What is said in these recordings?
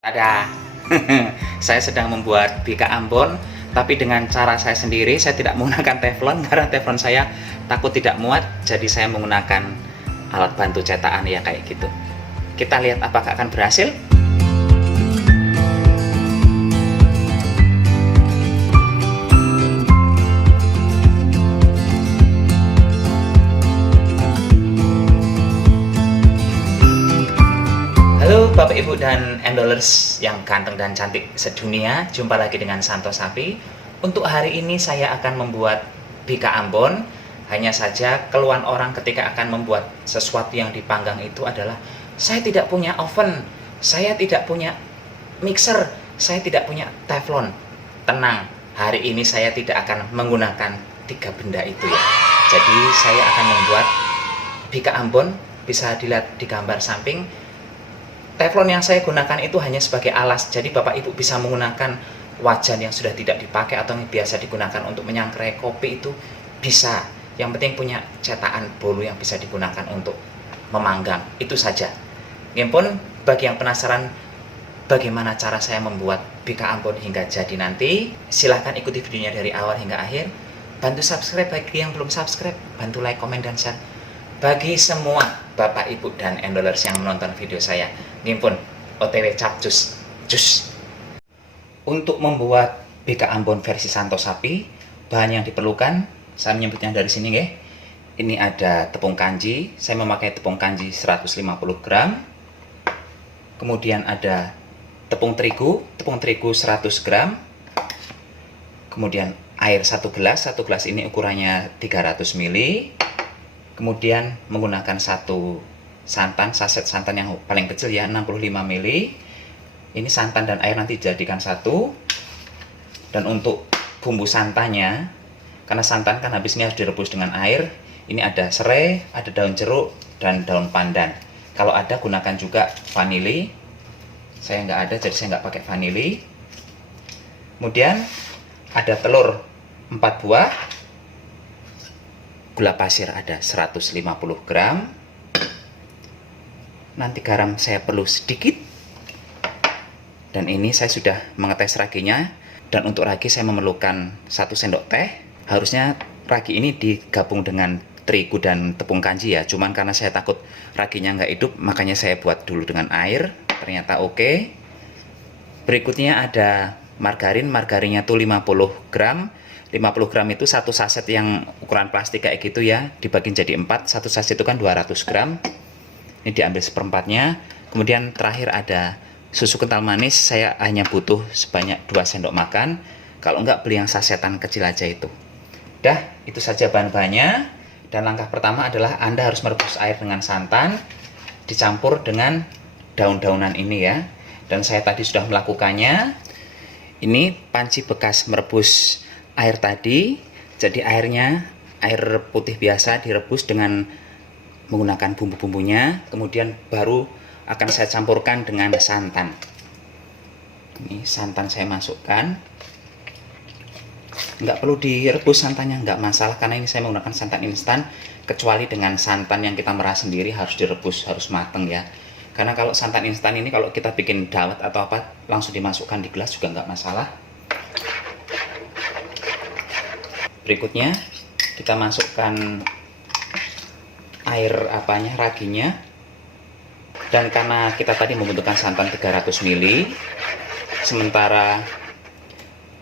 Ada, saya sedang membuat bika Ambon, tapi dengan cara saya sendiri. Saya tidak menggunakan teflon karena teflon saya takut tidak muat, jadi saya menggunakan alat bantu cetakan ya kayak gitu. Kita lihat apakah akan berhasil. Halo Bapak Ibu dan endolers yang ganteng dan cantik sedunia, jumpa lagi dengan Santo Sapi. Untuk hari ini saya akan membuat bika Ambon. Hanya saja keluhan orang ketika akan membuat sesuatu yang dipanggang itu adalah saya tidak punya oven, saya tidak punya mixer, saya tidak punya teflon. Tenang, hari ini saya tidak akan menggunakan tiga benda itu ya. Jadi saya akan membuat bika Ambon, bisa dilihat di gambar samping. Teflon yang saya gunakan itu hanya sebagai alas, jadi Bapak Ibu bisa menggunakan wajan yang sudah tidak dipakai atau yang biasa digunakan untuk menyangrai kopi itu bisa. Yang penting punya cetakan bolu yang bisa digunakan untuk memanggang, itu saja. Pun bagi yang penasaran bagaimana cara saya membuat bika Ambon hingga jadi nanti, silahkan ikuti videonya dari awal hingga akhir. Bantu subscribe bagi yang belum subscribe, bantu like, komen, dan share. Bagi semua Bapak, Ibu, dan endolers yang menonton video saya, pun OTW capcus cus. Untuk membuat bika Ambon versi Santo Sapi, bahan yang diperlukan, saya menyebutnya dari sini nggih. Ini ada tepung kanji, saya memakai tepung kanji 150 gram. Kemudian ada tepung terigu 100 gram. Kemudian air 1 gelas ini ukurannya 300 ml. Kemudian menggunakan satu santan, saset santan yang paling kecil ya, 65 ml. Ini santan dan air nanti dijadikan satu. Dan untuk bumbu santannya, karena santan kan habisnya harus direbus dengan air, ini ada serai, ada daun jeruk, dan daun pandan. Kalau ada gunakan juga vanili. Saya nggak ada, jadi saya nggak pakai vanili. Kemudian ada telur 4 buah. Gula pasir ada 150 gram. Nanti garam saya perlu sedikit. Dan ini saya sudah mengetes raginya. Dan untuk ragi saya memerlukan 1 sendok teh. Harusnya ragi ini digabung dengan terigu dan tepung kanji ya. Cuman karena saya takut raginya nggak hidup, makanya saya buat dulu dengan air. Ternyata oke. Berikutnya ada margarin. Margarinnya tuh 50 gram. 50 gram itu satu saset yang ukuran plastik kayak gitu ya, dibagi jadi 4, satu saset itu kan 200 gram. Ini diambil seperempatnya. Kemudian terakhir ada susu kental manis, saya hanya butuh sebanyak 2 sendok makan. Kalau enggak beli yang sasetan kecil aja itu. Dah, itu saja bahan-bahannya. Dan langkah pertama adalah Anda harus merebus air dengan santan, dicampur dengan daun-daunan ini ya. Dan saya tadi sudah melakukannya. Ini panci bekas merebus air tadi, jadi airnya air putih biasa direbus dengan menggunakan bumbu-bumbunya, kemudian baru akan saya campurkan dengan santan. Ini santan saya masukkan, nggak perlu direbus santannya, nggak masalah karena ini saya menggunakan santan instan, kecuali dengan santan yang kita merah sendiri harus direbus, harus mateng ya. Karena kalau santan instan ini kalau kita bikin dawet atau apa langsung dimasukkan di gelas juga nggak masalah. Berikutnya kita masukkan air raginya. Dan karena kita tadi membutuhkan santan 300 ml, sementara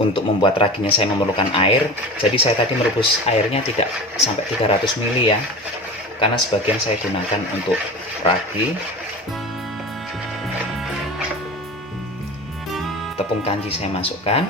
untuk membuat raginya saya memerlukan air, jadi saya tadi merebus airnya tidak sampai 300 ml ya, karena sebagian saya gunakan untuk ragi. Tepung kanji saya masukkan.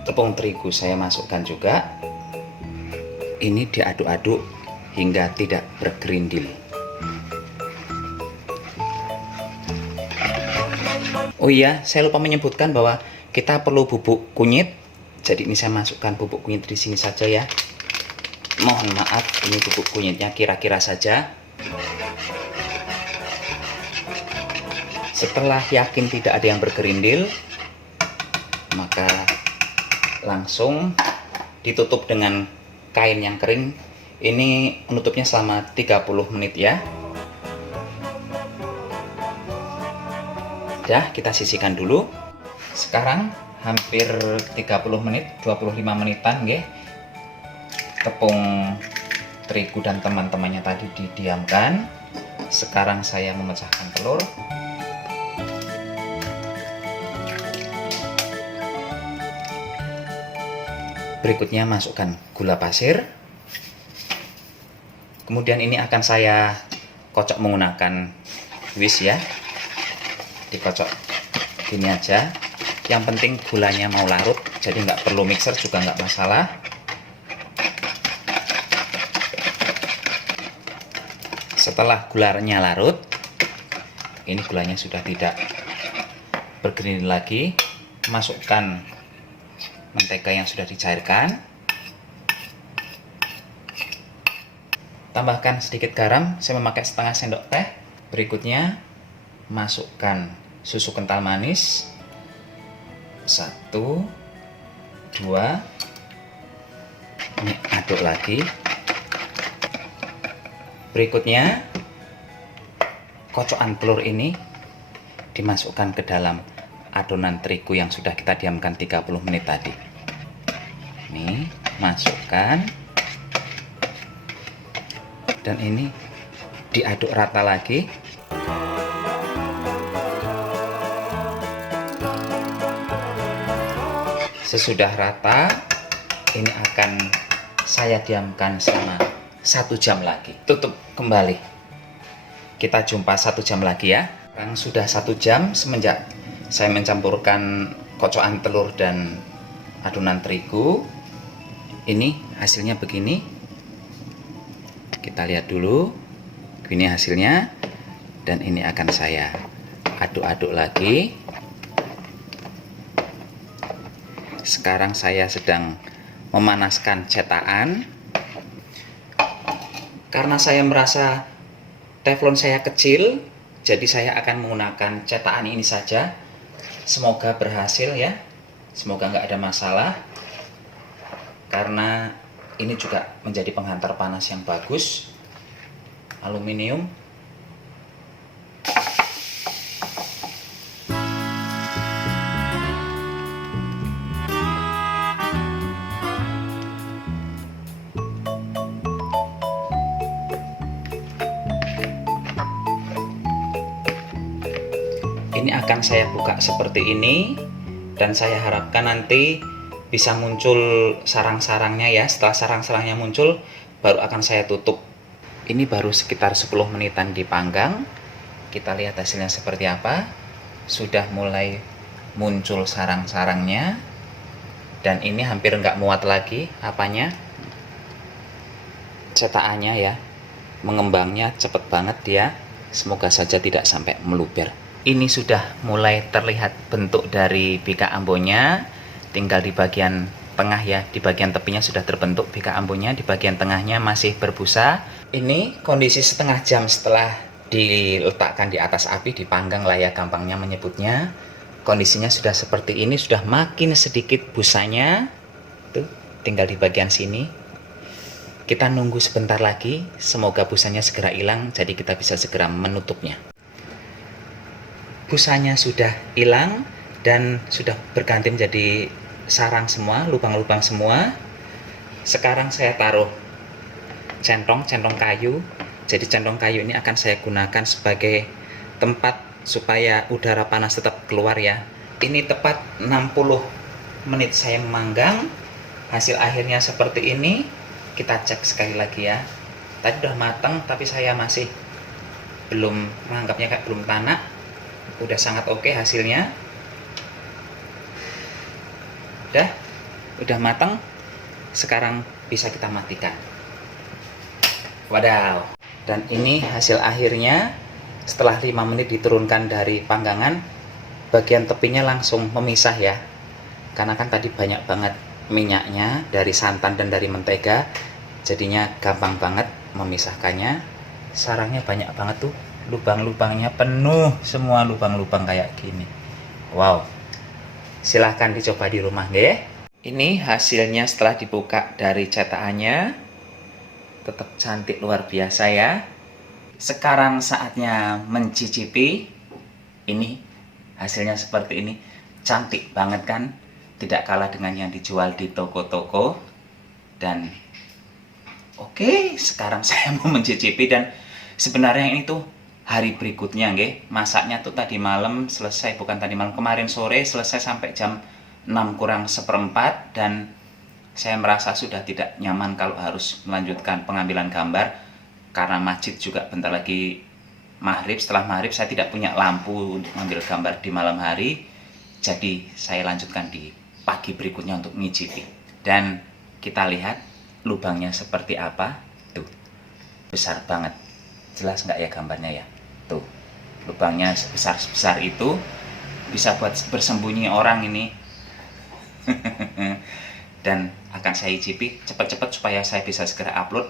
Tepung terigu saya masukkan juga. Ini diaduk-aduk hingga tidak bergerindil. Oh iya, saya lupa menyebutkan bahwa kita perlu bubuk kunyit. Jadi ini saya masukkan bubuk kunyit di sini saja ya. Mohon maaf, ini bubuk kunyitnya kira-kira saja. Setelah yakin tidak ada yang bergerindil, maka langsung ditutup dengan kain yang kering. Ini menutupnya selama 30 menit ya. Dah, kita sisihkan dulu. Sekarang hampir 30 menit, 25 menitan nggih. Tepung terigu dan teman-temannya tadi didiamkan. Sekarang saya memecahkan telur. Berikutnya masukkan gula pasir. Kemudian ini akan saya kocok menggunakan whisk ya. Dikocok gini aja. Yang penting gulanya mau larut, jadi nggak perlu mixer juga nggak masalah. Setelah gulanya larut, ini gulanya sudah tidak bergerindil lagi. Masukkan mentega yang sudah dicairkan. Tambahkan sedikit garam, saya memakai setengah sendok teh. Berikutnya masukkan susu kental manis. 1, 2. Ini aduk lagi. Berikutnya kocokan telur ini dimasukkan ke dalam adonan terigu yang sudah kita diamkan 30 menit tadi. Ini masukkan. Dan ini diaduk rata lagi. Sesudah rata, ini akan saya diamkan selama 1 jam lagi. Tutup kembali. Kita jumpa 1 jam lagi ya. Sekarang sudah 1 jam semenjak saya mencampurkan kocokan telur dan adonan terigu. Ini hasilnya begini. Kita lihat dulu. Ini hasilnya. Dan ini akan saya aduk-aduk lagi. Sekarang saya sedang memanaskan cetakan. Karena saya merasa teflon saya kecil, jadi saya akan menggunakan cetakan ini saja. Semoga berhasil ya. Semoga nggak ada masalah. Karena ini juga menjadi penghantar panas yang bagus. Aluminium. Ini akan saya buka seperti ini, dan saya harapkan nanti bisa muncul sarang-sarangnya ya. Setelah sarang-sarangnya muncul, baru akan saya tutup. Ini baru sekitar 10 menitan dipanggang. Kita lihat hasilnya seperti apa. Sudah mulai muncul sarang-sarangnya, dan ini hampir nggak muat lagi apanya, cetakannya ya. Mengembangnya cepet banget dia. Semoga saja tidak sampai meluber. Ini sudah mulai terlihat bentuk dari bika ambonnya. Tinggal di bagian tengah ya, di bagian tepinya sudah terbentuk bika ambonnya, di bagian tengahnya masih berbusa. Ini kondisi setengah jam setelah diletakkan di atas api, dipanggang lah ya gampangnya menyebutnya. Kondisinya sudah seperti ini, sudah makin sedikit busanya. Tuh, tinggal di bagian sini. Kita nunggu sebentar lagi, semoga busanya segera hilang, jadi kita bisa segera menutupnya. Busanya sudah hilang dan sudah berganti menjadi sarang semua, lubang-lubang semua. Sekarang saya taruh centong kayu. Jadi centong kayu ini akan saya gunakan sebagai tempat supaya udara panas tetap keluar ya. Ini tepat 60 menit saya memanggang. Hasil akhirnya seperti ini. Kita cek sekali lagi ya. Tadi udah matang, tapi saya masih belum menganggapnya kayak belum tanak. Udah sangat oke hasilnya. Udah matang. Sekarang bisa kita matikan. Wadaw. Dan ini hasil akhirnya. Setelah 5 menit diturunkan dari panggangan, bagian tepinya langsung memisah ya. Karena kan tadi banyak banget minyaknya dari santan dan dari mentega. Jadinya gampang banget memisahkannya. Sarangnya banyak banget tuh. Lubang-lubangnya penuh, semua lubang-lubang kayak gini. Wow. Silahkan dicoba di rumah deh. Ini hasilnya setelah dibuka dari cetakannya. Tetap cantik luar biasa ya. Sekarang saatnya mencicipi. Ini hasilnya seperti ini. Cantik banget kan? Tidak kalah dengan yang dijual di toko-toko. Dan oke, sekarang saya mau mencicipi. Dan sebenarnya ini tuh hari berikutnya nggih. Masaknya tuh tadi malam selesai, bukan tadi malam, kemarin sore selesai sampai jam 6 kurang seperempat. Dan saya merasa sudah tidak nyaman kalau harus melanjutkan pengambilan gambar, karena masjid juga bentar lagi maghrib. Setelah maghrib saya tidak punya lampu untuk mengambil gambar di malam hari, jadi saya lanjutkan di pagi berikutnya untuk ngicipi. Dan kita lihat lubangnya seperti apa. Tuh, besar banget. Jelas nggak ya gambarnya ya? Tuh, lubangnya sebesar itu, bisa buat bersembunyi orang ini. Dan akan saya icipi cepat-cepat supaya saya bisa segera upload.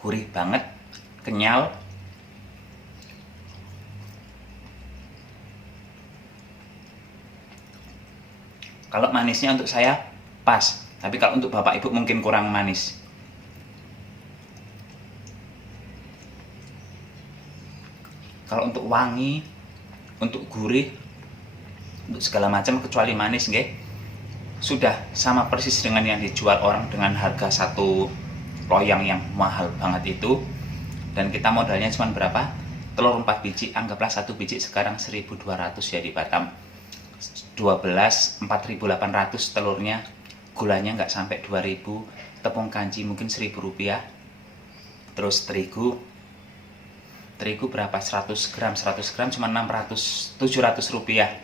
Gurih banget, kenyal. Kalau manisnya untuk saya pas, tapi kalau untuk bapak ibu mungkin kurang manis. Kalau untuk wangi, untuk gurih, untuk segala macam kecuali manis nggih, sudah sama persis dengan yang dijual orang dengan harga satu loyang yang mahal banget itu. Dan kita modalnya cuma berapa? Telur 4 biji, anggaplah satu biji sekarang 1.200 ya di Batam. 12 4.800 telurnya, gulanya nggak sampai 2.000, tepung kanji mungkin 1.000 rupiah. Terus terigu berapa? 100 gram cuma 700 rupiah.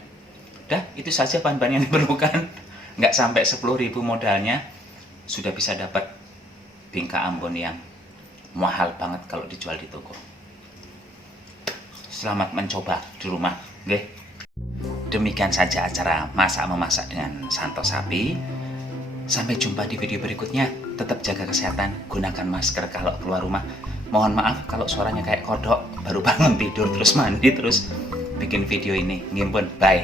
Udah, itu saja bahan-bahan yang diperlukan. Nggak sampai 10.000 modalnya, sudah bisa dapat bingka Ambon yang mahal banget kalau dijual di toko. Selamat mencoba di rumah, nggih. Demikian saja acara masak-memasak dengan Santo Sapi. Sampai jumpa di video berikutnya. Tetap jaga kesehatan, gunakan masker kalau keluar rumah. Mohon maaf kalau suaranya kayak kodok, baru bangun tidur terus mandi terus bikin video ini. Ngimpun, bye.